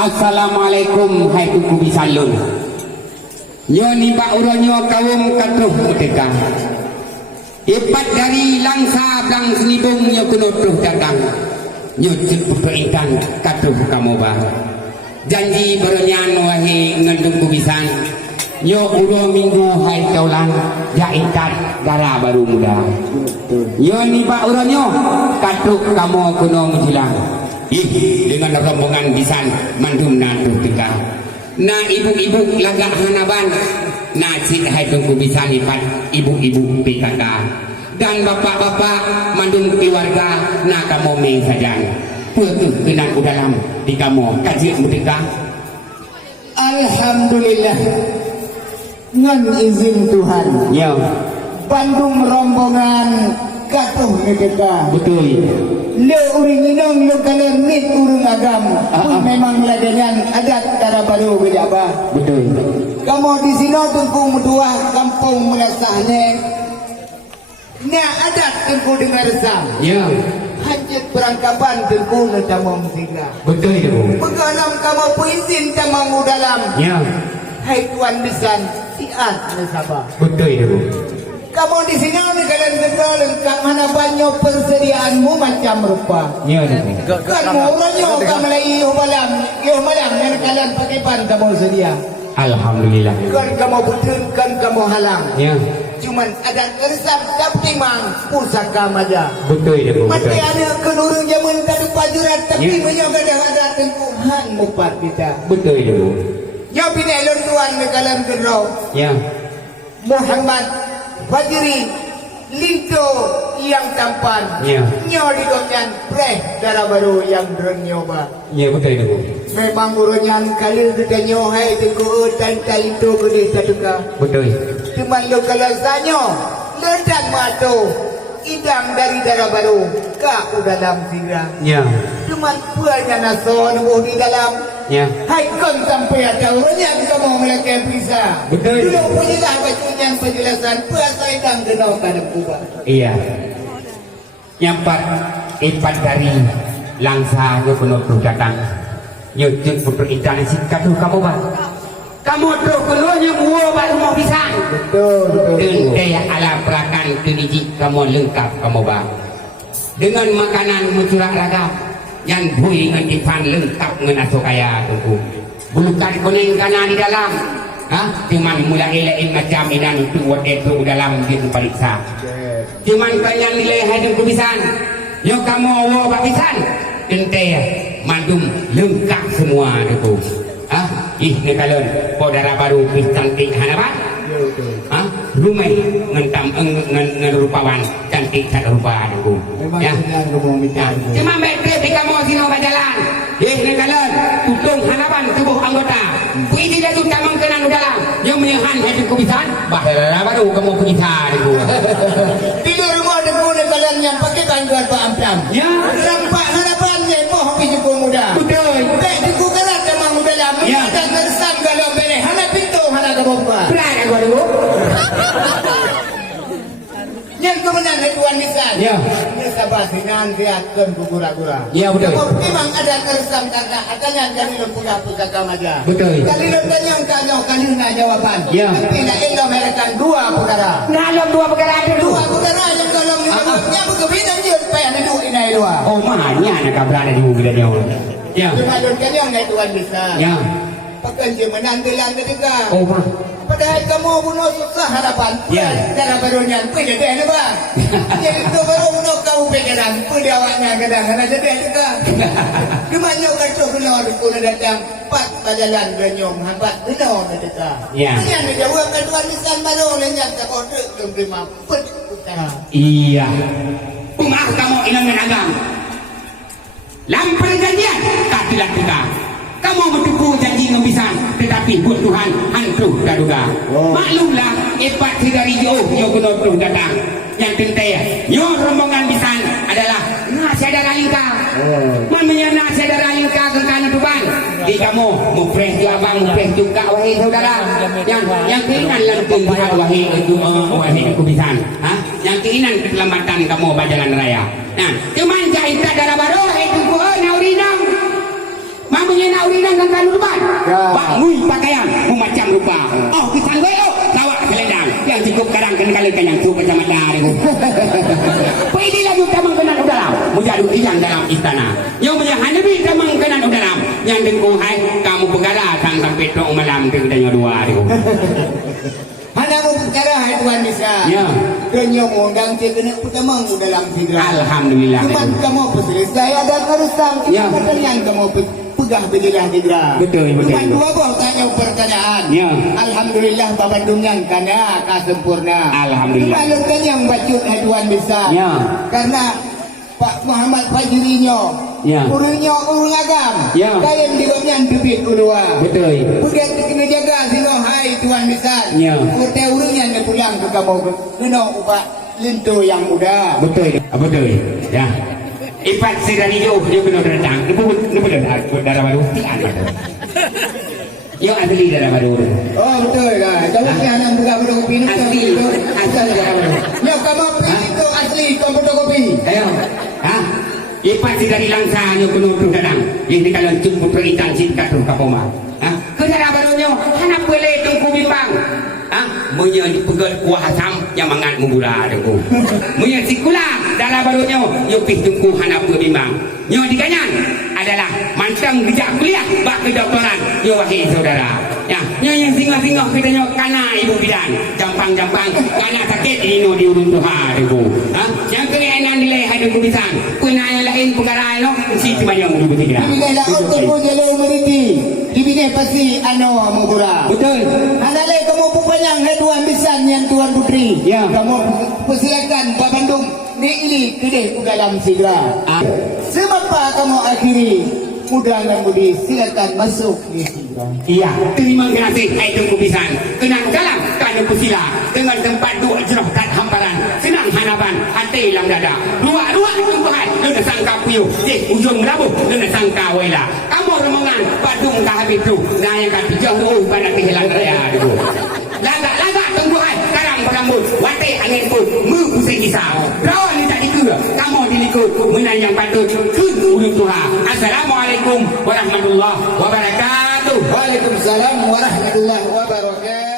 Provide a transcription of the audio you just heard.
Assalamualaikum hai tuku bisalun. Nyo ni ba uronyo kawum katuh merdeka. Ipat dari langsa blang senibung nyo kunotuh datang. Nyo ceputu intan katuh kamu ba. Janji berenyan wahi ngendung kubisan. Nyo uro minggu hai taulan jaikat dara baru muda. Nyo ni ba uronyo katuh kamu kuno menjilang. Dengan rombongan bisan mandum natuh tika. Na ibu-ibu lagak hanaban. Na cik hai tunggu bisan ipat ibu-ibu PKK. Dan bapak-bapak mandum keluarga na kamu meng sajan. Putuh kenang udalam di kamu kajian mutika. Alhamdulillah. Ngan izin Tuhan. Ya. Bandung rombongan katuh medeka. Betul. Le uring inong le kalian nit urung agam. Memang ladanyan adat cara baru bejaba. Betul. Kamu di sini tunggu medua kampung menasahnya. Nya adat tunggu dengar sam. Ya. Hajat perangkapan tunggu netamong sila. Betul itu. Begalam kamu puisin tamang udalam. Ya. Hai tuan bisan siat nesabah. Betul itu. Kamu di sini ni kalian berdua lengkap mana banyak persediaanmu macam rupa. Ya. Kan orangnya kamu lagi yo malam yang kalian pakai pan kamu sedia. Alhamdulillah. Kan kamu betul kan kamu halang. Ya. Cuman ada resap dapat mang pusaka maja. Betul itu. Mati ada kenurung zaman tadi pajuran tapi menyogok ada Tuhan mupat kita. Betul itu. Ya pinelon tuan ni kalian kedua. Ya. Muhammad Fajri Linto yang tampan. Ya. Nyo di domyan preh darah baru yang dernyoba. Ya betul itu. Memang uronyan kali kita nyohai tengku tantai itu gede satuka. Betul. Cuma lo kalau sanyo ledan matu idam dari darah baru ka dalam sirah. Ya. Cuma puanya naso nubuh di dalam. Ya. Hai kon sampai ada orangnya kamu melakukan bisa. Betul. Dulu punyalah bacunya penjelasan puasa idam genau kada kubah. Iya. Nyampat ipat dari langsa yo penuh datang. Yo cek putu intan sikat tu kamu ba. Kamu tu keluarnya buah baru mau pisang. Betul. Dente ala perakan keniji kamu lengkap kamu ba. Dengan makanan mucurak ragam. Yang bui dengan ipan lengkap dengan asokaya tunggu. Bulukan kuning kanan di dalam. Cuman mulai macam inan itu itu dalam gitu periksa. Cuman kalian nilai hadir kubisan. Yo kamu awo bapisan. Ente mandum lengkap semua itu. Ni kalian podara baru cantik hanapan. Rumah ngentam rupawan cantik tak rupa itu. Ya. Cuma metre di kamu sini berjalan. Ni kalian tutung hanapan tubuh anggota. Puisi dia tu tamang kenan dalam. Yang menyehan hadir kubisan. Bahlah baru kamu kubisan itu. Di rumah ada guna kalian yang pakai bantuan Pak Amplam. Ya. Rampak harapan ni poh pijukul muda. Betul. Baik di kukarat tamang dalam. Ya. Ada ngersam kalau bere hana pintu hana kebomba. Berani gua dulu. Yang kemenang tuan misal. Ya. Ini sabar sinan diakan gugura-gura. Ya betul. Memang ada ngersam karena adanya dari lempuga pusaka maja. Betul. Kali lempuga kali nak jawaban. Ya. Tapi nak elok mereka dua perkara. Dalam dua perkara ada dulu. Dua perkara yang kalau menyebutnya berkebinan dia supaya ada dua ini dua. Oh mana nak berada di mobil dia. Ya. Cuma kan yang naik tuan bisa. Ya. Pakai je menantilan ketika. Oh mah. Padahal kamu bunuh susah harapan. Ya. Cara barunya pilih deh ni bang. Jadi tu baru bunuh kau pikiran. Pilih awaknya kadang-kadang jadi juga. Cuma nyok kacau benar kuna datang. Pat berjalan benyom hambat benar dekat. Ya. Yang dijawab ketuan lisan baru lenyap tak kodok belum terima. Put utara. Iya. Umah kamu inang agam. Lampir janjian tak tidak kita. Kamu bertuku janji ngebisan, tetapi buat Tuhan hantu daduga. Maklumlah, epat dari jauh yo kuno tu datang. Yang tentaya, yo rombongan bisan adalah nasyadara lingka. Namanya nasyadara lingka kengkana tuban. Jadi kamu mufreh ju abang, mufreh juga wahai saudara. Yang keinginan lantung wahai itu wahai kubisan. Yang keinginan keselamatan kamu berjalan raya. Nah, cuman jahit darah baru itu ku naurinang. Mamanya nak urinan dan tandu depan. Ya. Bangui pakaian macam rupa. Oh, kisah gue oh, kawak selendang. Yang cukup kadang kena-kala yang cukup macam ada. Pergi lagi tamang kenan udalam. Mujadu yang dalam istana. Yang punya hanabi tamang kenan udalam. Yang dengku hai kamu pegala sampai tok malam ke kedanya dua. Mana mau bicara hai tuan bisa. Ya. Kenyo undang dia kena pertama dalam sidra. Alhamdulillah. Cuma kamu selesai ada karusam. Ya. Kata yang kamu pegah berjelah sidra. Betul. Cuma dua buah tanya pertanyaan. Ya. Alhamdulillah Babandung yang kana sempurna. Alhamdulillah. Cuma lukan yang bacut hai tuan bisa. Ya. Karena Pak Muhammad Fajrinyo, Ya. Urunya urung agam, Ya. Kain di gomnyan debit ulua. Betul. Begitu kena jaga sino hai tuan misal. Ya. Urte urungnya nak pulang ke kamu kena ubah lintu yang muda. Betul. Betul. Ya. Ipat sedari jauh dia kena datang. Dia boleh darah baru. Tian baru. Yang asli darah baru. Oh betul lah. Kalau si anak buka fotokopi ni Asli. Asal darah baru. Ya kamu pilih itu asli kamu fotokopi. Ayo. Ha? Ipat sedari langsanya kena datang. Yang dikalau jumpa peritan cinta tu kapoma. Ha? Kedara barunya anak boleh tunggu bimbang. Ha? Munya dipegal kuah asam yang mangat mengula dengku. Munya sikula dalam barunya yo pih tunggu anak bimbang. Nyo dikanyan adalah mantang bijak kuliah bak kedoktoran yo wahai saudara. Ya, nyo yang singgah-singgah kita nyo kana ibu bidan. Jampang-jampang kana sakit ini no diurun Tuhan dengku. Ha? Yang kena nilai hadung kubisan. Puna yang lain perkara no si banyak ibu tidak. Dibinai lah untuk menjalai meriti. Dibinai pasti ano mengura. Betul. Andalai kamu pupanyang hai tuan bisan yang tuan putri. Ya. Kamu persilakan Pak Bandung ni ini kedai dalam sidra. Ah. Sebab apa kamu akhiri muda dan budi silakan masuk di sidra. Iya, terima kasih hai tunggu pisan. Kenang kalam kana pusila dengan tempat dua jerah kat hamparan. Senang hanapan hati ilang dada. Dua Tuhan dengan sangka puyuh. Ujung melabuh dengan sangka wela. Kamu remongan badung ka habis tu. Nah yang kat jauh tu pada hilang raya tu. Lagak tungguhan karang berambut. Wate angin pun mu pusing kisah. Rawan ni tak dikira. Kamu dilikut menayang patut kun ulun Tuhan. Assalamualaikum warahmatullahi wabarakatuh. Waalaikumsalam warahmatullahi wabarakatuh.